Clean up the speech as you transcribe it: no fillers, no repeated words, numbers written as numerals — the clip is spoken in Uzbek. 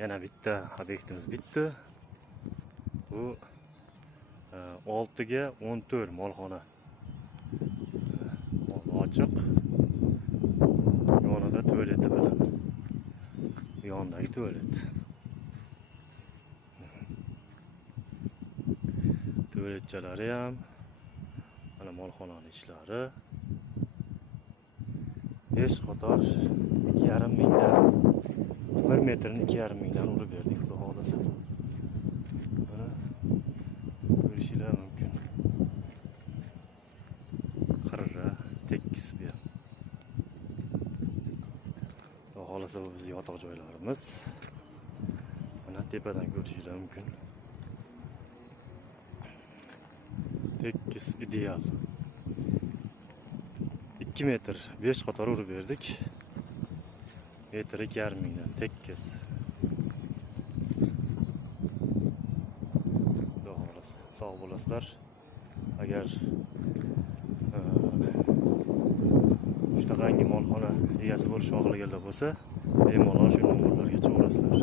Yana bitta obyektimiz bitdi. Bu 6 ga 14 molxona. Ochiq. Yonida tualeti bilan. Yondagi tualet. Tualetchalari ham mana molxonaning ishlari. 5 qator 2,5 mingdan 1 metrini 2,5 mingdan urib berdik, xudo xolasa. Mana ko'rishingiz mumkin. Qirra, tekis bu ham. Xudo xolasa bu bizning yotoq joylarimiz. Mana tepadan ko'rishingiz mumkin. Tekis, ideal. 2 metr 5 qator urib berdik. Metr 2,5 mingdan tekis. Xudo xolasa sog' bo'lasizlar. Agar shunaqangi molxona egasi bo'lishni xohlaganlar bo'lsa, bemalol shu nomerlarga chaqirasizlar.